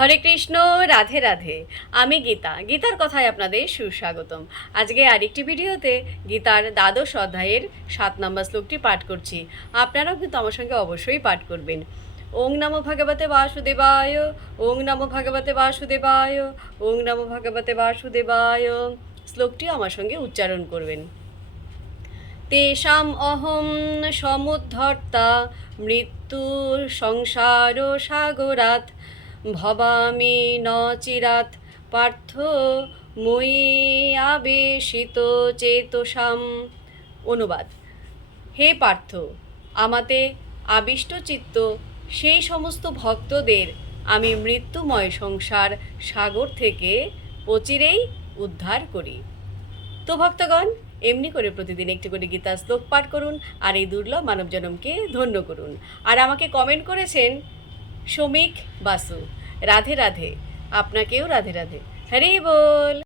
হরে কৃষ্ণ, রাধে রাধে। আমি গীতার কথায় আপনাদের সুস্বাগতম। আজকে আরেকটি ভিডিওতে গীতার দ্বাদশ অধ্যায়ের 7 নম্বর শ্লোকটি পাঠ করছি। আপনারাও কিন্তু আমার সঙ্গে অবশ্যই পাঠ করবেন। ওং নমো ভগবতে বাসুদেবায়, ওং নমো ভগবতে বাসুদেবায়, ওং নমো ভগবতে বাসুদেবায়। শ্লোকটি আমার সঙ্গে উচ্চারণ করবেন। তেষাম অহম সমুদ্ধর্তা মৃত্যুর সংসার সাগরাত ভবামি ন চিরাত পার্থ মই আবেশিত চেতসাম। অনুবাদ: হে পার্থ, আমাতে আবিষ্ট চিত্ত সেই সমস্ত ভক্তদের আমি মৃত্যুময় সংসার সাগর থেকে অচিরেই উদ্ধার করি। তো ভক্তগণ, এমনি করে প্রতিদিন একটি করে গীতা শ্লোক পাঠ করুন আর এই দুর্লভ মানব জনমকে ধন্য করুন। আর আমাকে কমেন্ট করেছেন শ্রমিক বাসু, রাধে রাধে। আপনাকেও রাধে রাধে। হরি বল।